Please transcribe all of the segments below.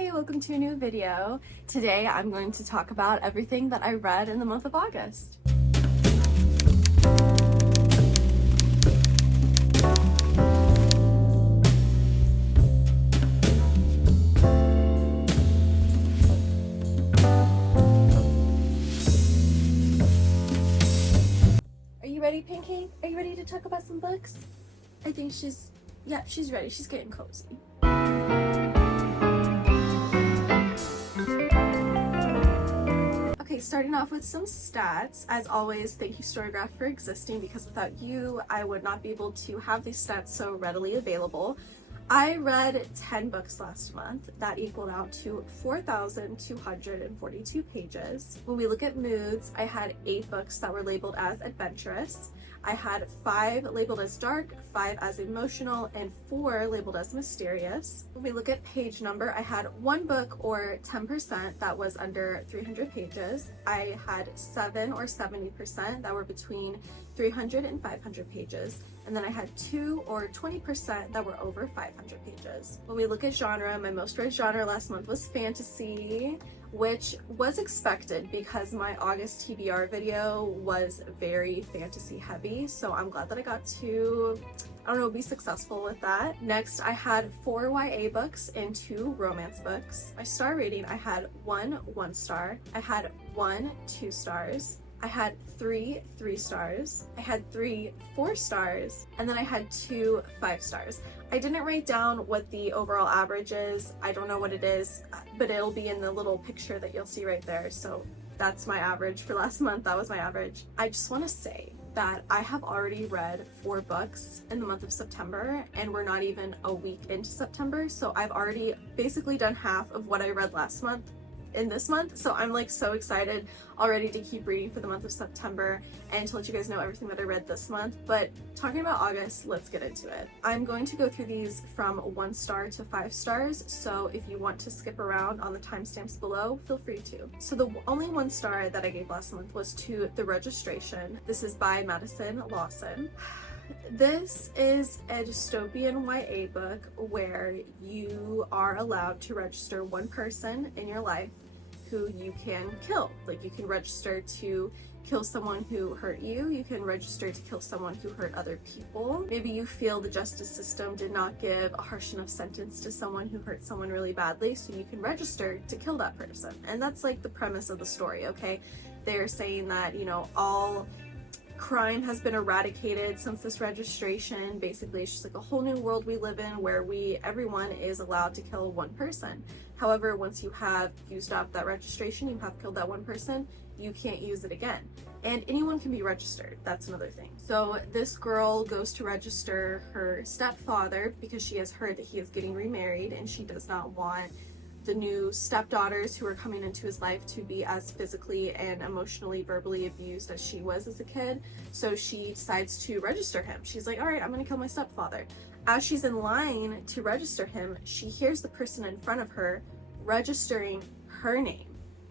Hi, welcome to a new video. Today I'm going to talk about everything that I read in the month of August. Are you ready, Pinky? Are you ready to talk about some books? I think she's ready. She's getting cozy. Okay, starting off with some stats. As always, thank you Storygraph for existing, because without you, I would not be able to have these stats so readily available. I read 10 books last month. That equaled out to 4,242 pages. When we look at moods, I had 8 books that were labeled as adventurous. I had 5 labeled as dark, 5 as emotional, and 4 labeled as mysterious. When we look at page number, I had 1 book, or 10%, that was under 300 pages. I had 7 or 70% that were between 300 and 500 pages. And then I had 2 or 20% that were over 500 pages. When we look at genre, my most read genre last month was fantasy, which was expected because my August TBR video was very fantasy heavy. So I'm glad that I got to, be successful with that. Next, I had 4 YA books and 2 romance books. My star rating, I had 1 1-star, I had 1 2 stars, I had 3 3 stars, I had 3 4 stars, and then I had 2 5 stars. I didn't write down what the overall average is. I don't know what it is, but it'll be in the little picture that you'll see right there. So that's my average for last month. That was my average. I just want to say that I have already read 4 books in the month of September, and we're not even a week into September. So I've already basically done half of what I read last month in this month. So I'm like so excited already to keep reading for the month of September and to let you guys know everything that I read this month. But talking about August, let's get into it. I'm going to go through these from 1 star to 5 stars. So if you want to skip around on the timestamps below, feel free to. So the only 1 star that I gave last month was to The Registration. This is by Madison Lawson. This is a dystopian YA book where you are allowed to register 1 person in your life who you can kill. Like, you can register to kill someone who hurt you, you can register to kill someone who hurt other people. Maybe you feel the justice system did not give a harsh enough sentence to someone who hurt someone really badly, so you can register to kill that person. And that's like the premise of the story, okay? They're saying that, all crime has been eradicated since this registration. Basically, it's just like a whole new world we live in where everyone is allowed to kill 1 person. However, once you have used up that registration, you have killed that 1 person, you can't use it again. And anyone can be registered. That's another thing. So this girl goes to register her stepfather because she has heard that he is getting remarried, and she does not want the new stepdaughters who are coming into his life to be as physically and emotionally, verbally abused as she was as a kid. So she decides to register him. She's like, all right, I'm gonna kill my stepfather. As she's in line to register him, she hears the person in front of her registering her name,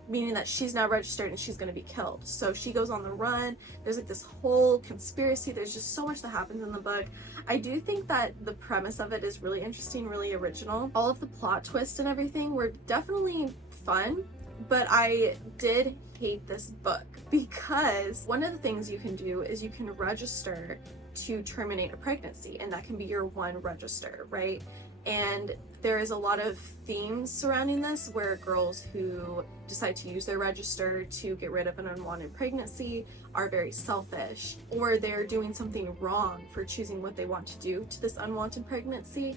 meaning that she's now registered and she's going to be killed. So she goes on the run. There's like this whole conspiracy. There's just so much that happens in the book. I do think that the premise of it is really interesting, really original. All of the plot twists and everything were definitely fun, but I did hate this book because one of the things you can do is you can register to terminate a pregnancy, and that can be your 1 register, right? And there is a lot of themes surrounding this where girls who decide to use their register to get rid of an unwanted pregnancy are very selfish, or they're doing something wrong for choosing what they want to do to this unwanted pregnancy.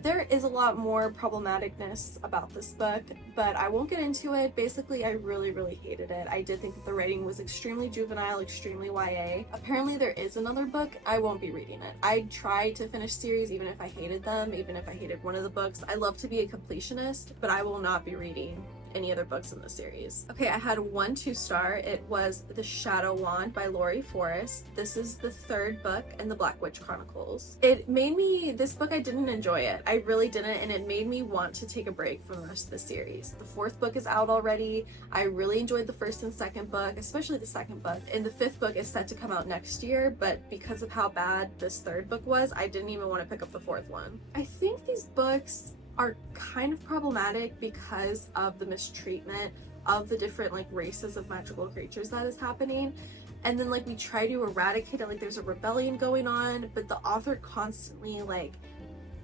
There is a lot more problematicness about this book, but I won't get into it. Basically, I really, really hated it. I did think that the writing was extremely juvenile, extremely YA. Apparently there is another book. I won't be reading it. I tried to finish series even if I hated them, even if I hated one of the books. I love to be a completionist, but I will not be reading any other books in the series. Okay, I had 1 2-star. It was The Shadow Wand by Laurie Forest. This is the 3rd book in the Black Witch Chronicles. This book, I didn't enjoy it. I really didn't, and it made me want to take a break from the rest of the series. The 4th book is out already. I really enjoyed the 1st and 2nd book, especially the 2nd book, and the 5th book is set to come out next year, but because of how bad this 3rd book was, I didn't even want to pick up the 4th one. I think these books are kind of problematic because of the mistreatment of the different like races of magical creatures that is happening. And then like we try to eradicate it, like there's a rebellion going on, but the author constantly like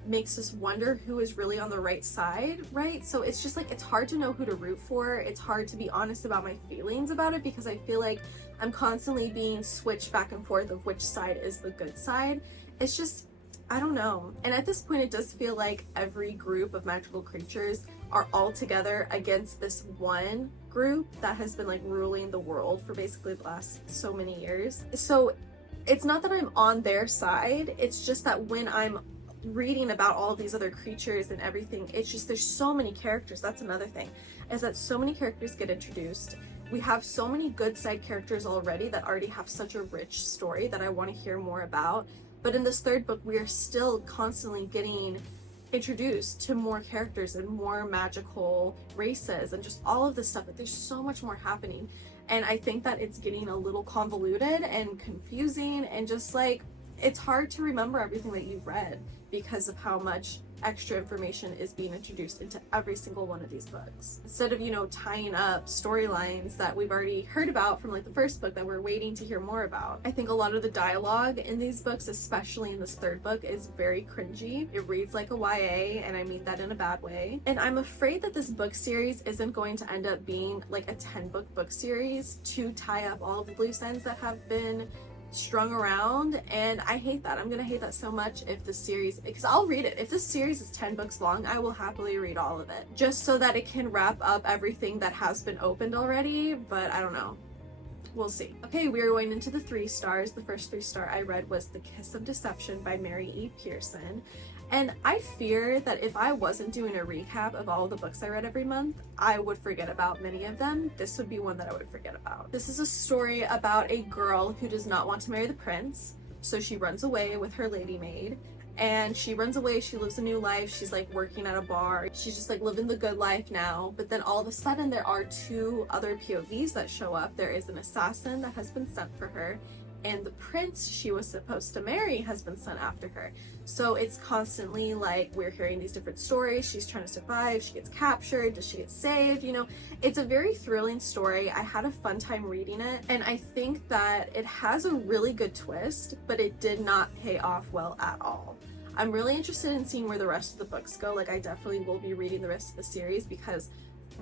makes us wonder who is really on the right side, right? So it's just like, it's hard to know who to root for. It's hard to be honest about my feelings about it because I feel like I'm constantly being switched back and forth of which side is the good side. It's just, I don't know. And at this point, it does feel like every group of magical creatures are all together against this one group that has been like ruling the world for basically the last so many years. So it's not that I'm on their side, it's just that when I'm reading about all of these other creatures and everything, it's just there's so many characters. That's another thing, is that so many characters get introduced. We have so many good side characters already that already have such a rich story that I want to hear more about. But in this third book, we are still constantly getting introduced to more characters and more magical races and just all of this stuff. But there's so much more happening, and I think that it's getting a little convoluted and confusing, and just like it's hard to remember everything that you've read because of how much extra information is being introduced into every single one of these books. Instead of, you know, tying up storylines that we've already heard about from like the first book that we're waiting to hear more about. I think a lot of the dialogue in these books, especially in this third book, is very cringy. It reads like a YA, and I mean that in a bad way. And I'm afraid that this book series isn't going to end up being like a 10-book series to tie up all of the loose ends that have been strung around, and I hate that. I'm gonna hate that so much if the series, because I'll read it. If this series is 10 books long, I will happily read all of it just so that it can wrap up everything that has been opened already, but I don't know. We'll see. Okay, we are going into the 3 stars. The first 3-star I read was The Kiss of Deception by Mary E. Pearson. And I fear that if I wasn't doing a recap of all the books I read every month, I would forget about many of them. This would be one that I would forget about. This is a story about a girl who does not want to marry the prince, so she runs away with her lady maid. And she runs away, she lives a new life, she's like working at a bar, she's just like living the good life now. But then all of a sudden there are 2 other POVs that show up. There is an assassin that has been sent for her, and the prince she was supposed to marry has been sent after her. So it's constantly like we're hearing these different stories. She's trying to survive, she gets captured, does she get saved? You know, it's a very thrilling story. I had a fun time reading it, and I think that it has a really good twist, but it did not pay off well at all. I'm really interested in seeing where the rest of the books go. Like, I definitely will be reading the rest of the series because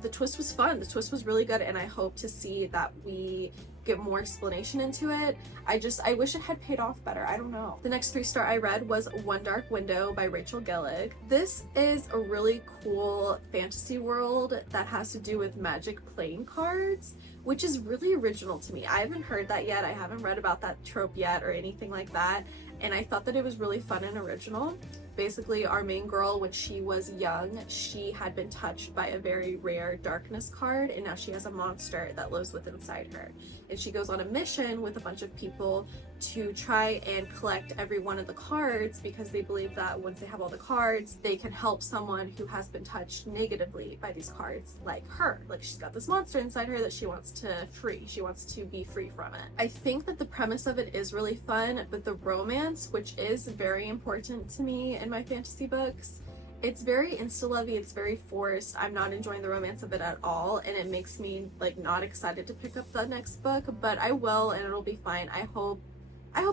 the twist was fun. The twist was really good, and I hope to see that we get more explanation into it. I wish it had paid off better. I don't know. The next 3-star I read was One Dark Window by Rachel Gellig. This is a really cool fantasy world that has to do with magic playing cards, which is really original to me. I haven't heard that yet. I haven't read about that trope yet or anything like that, and I thought that it was really fun and original. Basically, our main girl, when she was young, she had been touched by a very rare darkness card, and now she has a monster that lives within inside her. And she goes on a mission with a bunch of people to try and collect every one of the cards because they believe that once they have all the cards, they can help someone who has been touched negatively by these cards, like her. Like, she's got this monster inside her that she wants to free. She wants to be free from it. I think that the premise of it is really fun, but the romance, which is very important to me in my fantasy books, it's very insta-lovey, it's very forced. I'm not enjoying the romance of it at all, and it makes me like not excited to pick up the next book, but I will, and it'll be fine. I hope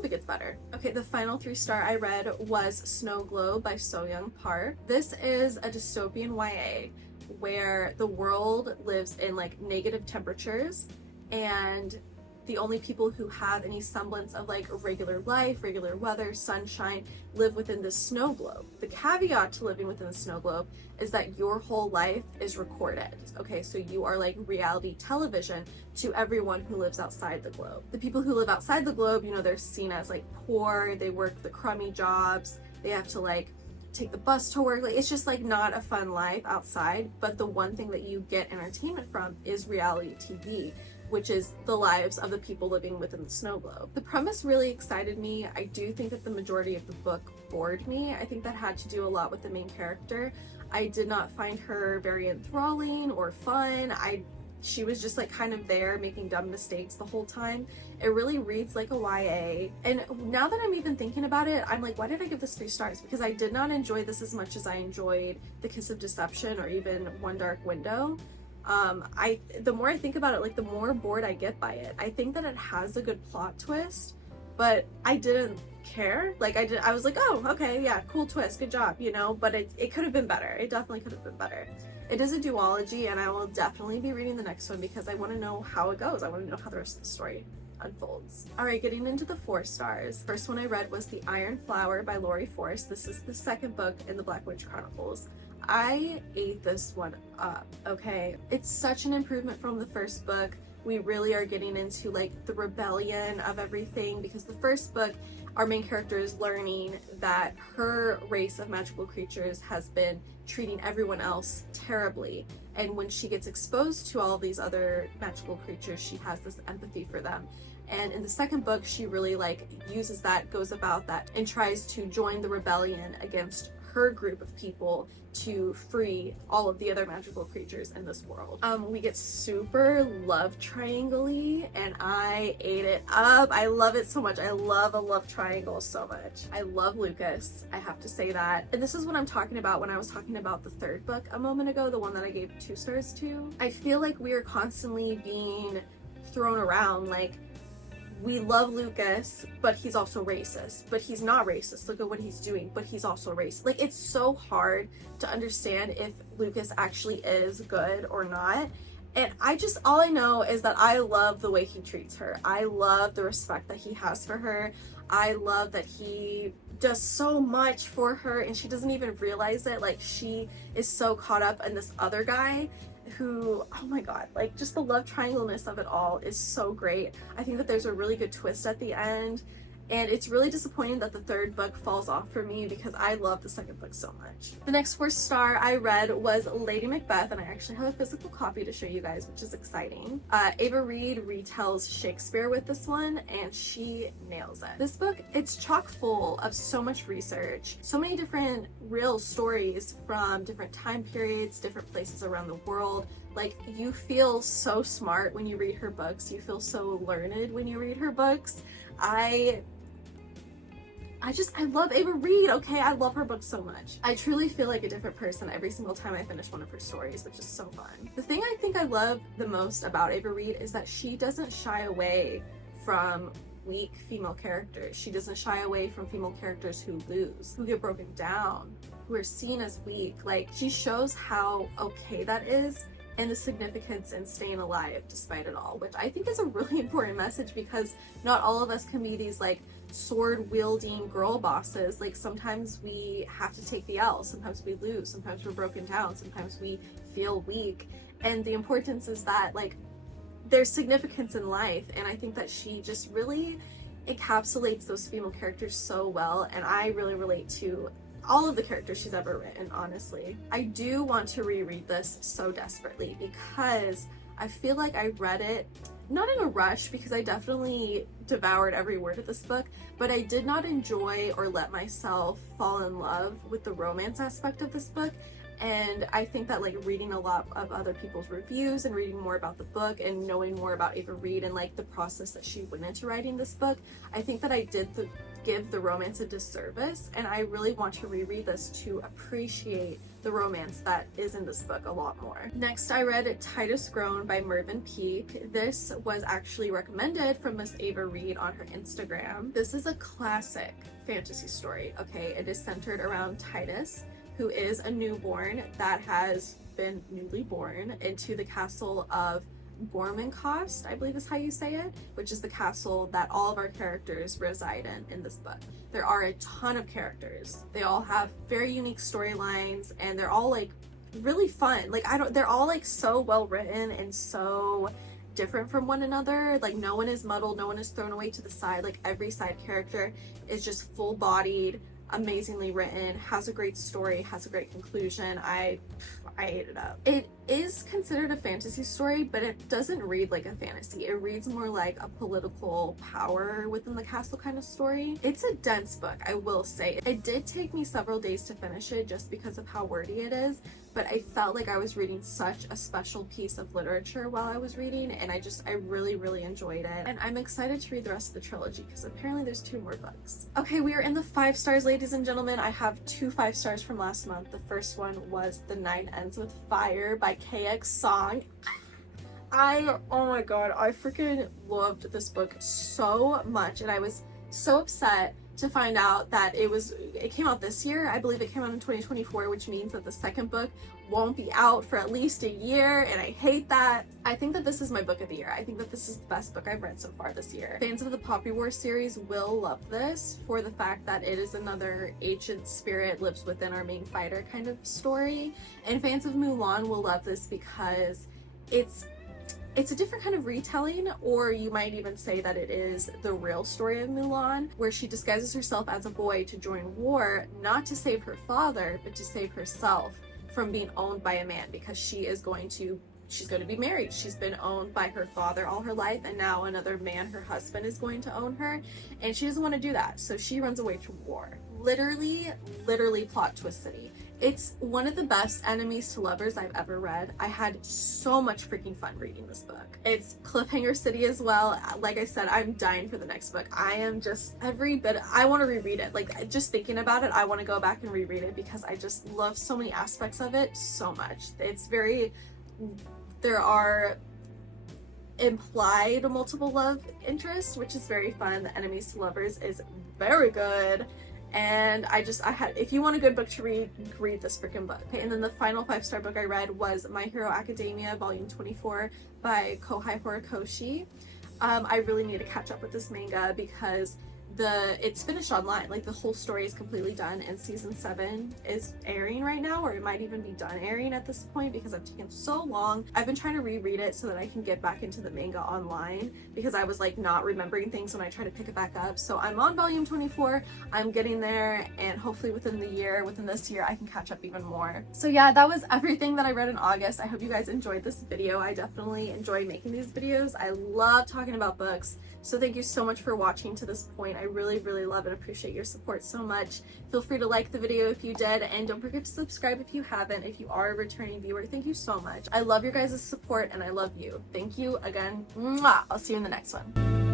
it gets better. Okay, the final 3-star I read was Snow Globe by So Young Park. This is a dystopian YA where the world lives in like negative temperatures, and the only people who have any semblance of like regular life, regular weather, sunshine, live within this snow globe. The caveat to living within the snow globe is that your whole life is recorded. Okay, so you are like reality television to everyone who lives outside the globe. The people who live outside the globe, you know, they're seen as like poor, they work the crummy jobs, they have to like take the bus to work. Like, it's just like not a fun life outside, but the one thing that you get entertainment from is reality TV, which is the lives of the people living within the snow globe. The premise really excited me. I do think that the majority of the book bored me. I think that had to do a lot with the main character. I did not find her very enthralling or fun. I she was just like kind of there making dumb mistakes the whole time. It really reads like a YA. And now that I'm even thinking about it, I'm like, why did I give this 3 stars? Because I did not enjoy this as much as I enjoyed The Kiss of Deception or even One Dark Window. The more I think about it, like the more bored I get by it. I think that it has a good plot twist, but I didn't care. Like I was like, oh, okay, yeah, cool twist, good job, you know, but it could have been better. It definitely could have been better. It is a duology, and I will definitely be reading the next one because I want to know how it goes. I want to know how the rest of the story unfolds. All right, getting into the 4 stars. First one I read was The Iron Flower by Laurie Force. This is the second book in the Black Witch Chronicles. I ate this one up, okay? It's such an improvement from the first book. We really are getting into like the rebellion of everything, because the first book, our main character is learning that her race of magical creatures has been treating everyone else terribly, and when she gets exposed to all these other magical creatures, she has this empathy for them. And in the second book, she really like uses that, goes about that, and tries to join the rebellion against her group of people to free all of the other magical creatures in this world. We get super love triangle-y, and I ate it up. I love it so much. I love a love triangle so much. I love Lucas, I have to say that. And this is what I'm talking about when I was talking about the third book a moment ago, the one that I gave 2 stars to. I feel like we are constantly being thrown around, like, we love Lucas, but he's also racist. But he's not racist. Look at what he's doing, but he's also racist. Like, it's so hard to understand if Lucas actually is good or not. And all I know is that I love the way he treats her. I love the respect that he has for her. I love that he does so much for her and she doesn't even realize it. Like, she is so caught up in this other guy who, oh my god, like, just the love triangle-ness of it all is so great. I think that there's a really good twist at the end, and it's really disappointing that the third book falls off for me because I love the second book so much. The next 4 star I read was Lady Macbeth, and I actually have a physical copy to show you guys, which is exciting. Ava Reid retells Shakespeare with this one, and she nails it. This book, it's chock full of so much research, so many different real stories from different time periods, different places around the world. Like, you feel so smart when you read her books. You feel so learned when you read her books. I love Ava Reid, okay? I love her books so much. I truly feel like a different person every single time I finish one of her stories, which is so fun. The thing I think I love the most about Ava Reid is that she doesn't shy away from weak female characters. She doesn't shy away from female characters who lose, who get broken down, who are seen as weak. Like, she shows how okay that is and the significance in staying alive despite it all, which I think is a really important message, because not all of us can be these like sword wielding girl bosses. Like, sometimes we have to take the L, sometimes we lose, sometimes we're broken down, sometimes we feel weak, and the importance is that like there's significance in life. And I think that she just really encapsulates those female characters so well, and I really relate to all of the characters she's ever written, honestly. I do want to reread this so desperately because I feel like I read it not in a rush, because I definitely devoured every word of this book, but I did not enjoy or let myself fall in love with the romance aspect of this book. And I think that like reading a lot of other people's reviews and reading more about the book and knowing more about Ava Reid and like the process that she went into writing this book, I think that I did give the romance a disservice, and I really want to reread this to appreciate the romance that is in this book a lot more. Next, I read Titus Grown by Mervyn Peake. This was actually recommended from Miss Ava Reid on her Instagram. This is a classic fantasy story, okay? It is centered around Titus, who is a newborn that has been newly born into the castle of Gormencost, I believe is how you say it, which is the castle that all of our characters reside in this book. There are a ton of characters. They all have very unique storylines, and they're all like really fun. Like, they're all like so well written and so different from one another. Like, no one is muddled, no one is thrown away to the side. Like, every side character is just full-bodied, amazingly written, has a great story, has a great conclusion. I ate it up. It is considered a fantasy story, but it doesn't read like a fantasy. It reads more like a political power within the castle kind of story. It's a dense book, I will say. It did take me several days to finish it just because of how wordy it is, but I felt like I was reading such a special piece of literature while I was reading, and I really, really enjoyed it. And I'm excited to read the rest of the trilogy because apparently there's 2 more books. Okay, we are in the 5 stars, ladies and gentlemen. I have 2 5 stars from last month. The first one was The Night Ends with Fire by KX Song. Oh my god, I freaking loved this book so much, and I was so upset to find out that it came out this year. I believe it came out in 2024, which means that the second book won't be out for at least a year, and I hate that. I think that this is my book of the year. I think that this is the best book I've read so far this year. Fans of the Poppy War series will love this for the fact that it is another ancient spirit lives within our main fighter kind of story, and fans of Mulan will love this because it's a different kind of retelling, or you might even say that it is the real story of Mulan, where she disguises herself as a boy to join war, not to save her father, but to save herself from being owned by a man, because she's going to be married. She's been owned by her father all her life, and now another man, her husband, is going to own her, and she doesn't want to do that, so she runs away to war. Literally plot twist city. It's one of the best enemies to lovers I've ever read. I had so much freaking fun reading this book. It's cliffhanger city as well. Like I said, I'm dying for the next book. I am just every bit, I want to reread it. Like, just thinking about it, I want to go back and reread it because I just love so many aspects of it so much. There are implied multiple love interests, which is very fun. The enemies to lovers is very good. And if you want a good book to read this freaking book. Okay, and then the final 5-star book I read was My Hero Academia Volume 24 by Kohei Horikoshi. I really need to catch up with this manga because it's finished online. Like, the whole story is completely done, and season 7 is airing right now, or it might even be done airing at this point because I've taken so long. I've been trying to reread it so that I can get back into the manga online because I was like not remembering things when I try to pick it back up. So I'm on volume 24. I'm getting there, and hopefully within this year I can catch up even more. So yeah, that was everything that I read in August. I hope you guys enjoyed this video. I definitely enjoy making these videos. I love talking about books. So thank you so much for watching to this point. I really love and appreciate your support so much. Feel free to like the video if you did, and don't forget to subscribe if you haven't. If you are a returning viewer, thank you so much. I love your guys' support, and I love you. Thank you again. Mwah! I'll see you in the next one.